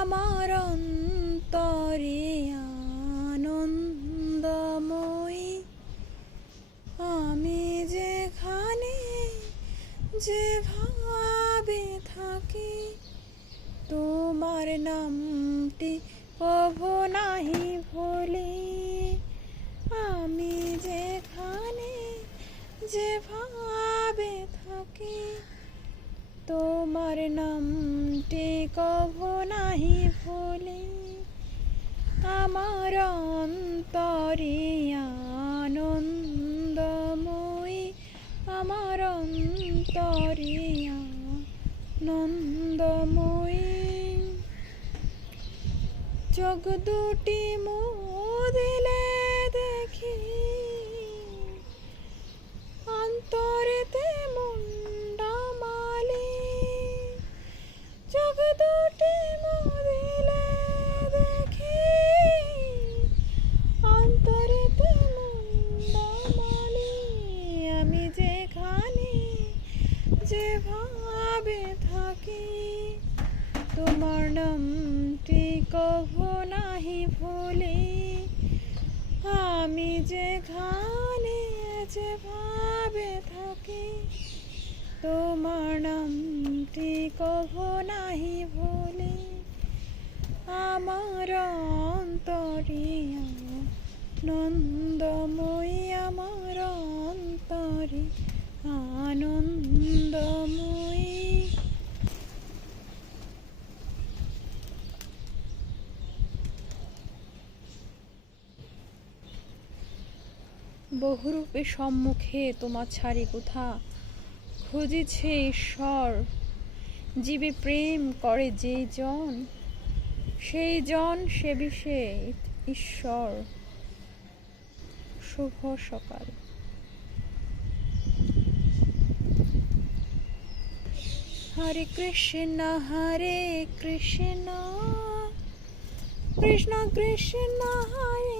আমার অন্তরে আনন্দময়। আমি যেখানে যেভাবে থাকি, তোমার নামটি কভো নাহি ভোলে। আমি যেখানে যেভাবে থাকি, তোমার নাম নামটি কভো নাহি ভুলি আমার অন্তরে আনন্দময়ী আমার অন্তরে আনন্দময়ী। চোখ দুটি মুদিলে দেখি অন্তরেতে মুন্ডামালি চোখ দুটি মুদিলে দেখি অন্তরেতে মুন্ডামালি আমি যেখানে যেভাবে থাকি তোমার নামটি নাহি ভুলি। আমি যে যেখানে যেভাবে থাকি তোমার নামটি কভো নাহি ভুলি। আমার অন্তরিয়া নন্দময়ী আমার অন্তরে আনন্দময়ী বহুরূপে সম্মুখে তোমার ছাড়ি কোথা? খুঁজেছে ঈশ্বর। জীবে প্রেম করে যে জন, সেই জন সে বিষে ঈশ্বর। শুভ সকাল। হরে কৃষ্ণ হরে কৃষ্ণ। কৃষ্ণ কৃষ্ণ, হরে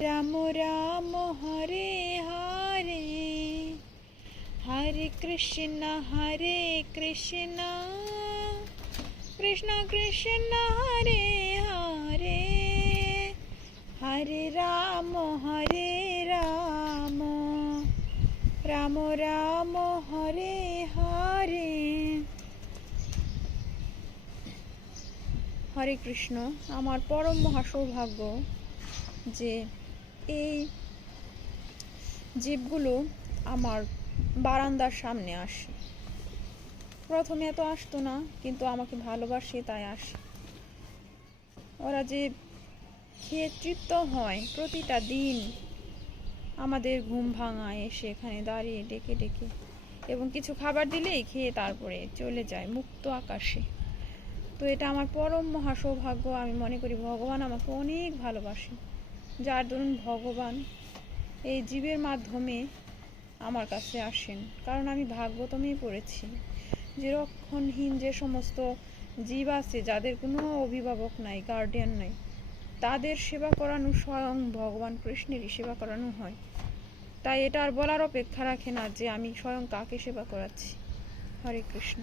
রাম রাম হরে হরে হরে কৃষ্ণ হরে কৃষ্ণ কৃষ্ণ কৃষ্ণ হরে হরে হরে রাম হরে রাম রাম রাম হরে হরে হরে কৃষ্ণ আমার পরম মহা সৌভাগ্য যে এই জীবগুলো আমার বারান্দার সামনে আসে। প্রথমে এত আসতো না, কিন্তু আমাকে ভালোবাসে, তাই আসে। ওরা যে খেয়ে তৃপ্ত হয়, প্রতিটা দিন আমাদের ঘুম ভাঙায়, এসে এখানে দাঁড়িয়ে ডেকে ডেকে। এবং কিছু খাবার দিলেই খেয়ে তারপরে চলে যায় মুক্ত আকাশে। তো এটা আমার পরম মহা সৌভাগ্য আমি মনে করি ভগবান আমাকে অনেক ভালোবাসে। যার দরুন ভগবান এই জীবের মাধ্যমে আমার কাছে আসেন। কারণ আমি ভাগবতমেই পড়েছি। যে রক্ষণহীন যে সমস্ত জীব আছে, যাদের কোনো অভিভাবক নাই গার্ডিয়ান নাই, তাদের সেবা করানো স্বয়ং ভগবান কৃষ্ণেরই সেবা করানো হয়। তাই এটা আর বলার অপেক্ষা রাখে না যে আমি স্বয়ং কাকে সেবা করাচ্ছি। হরে কৃষ্ণ।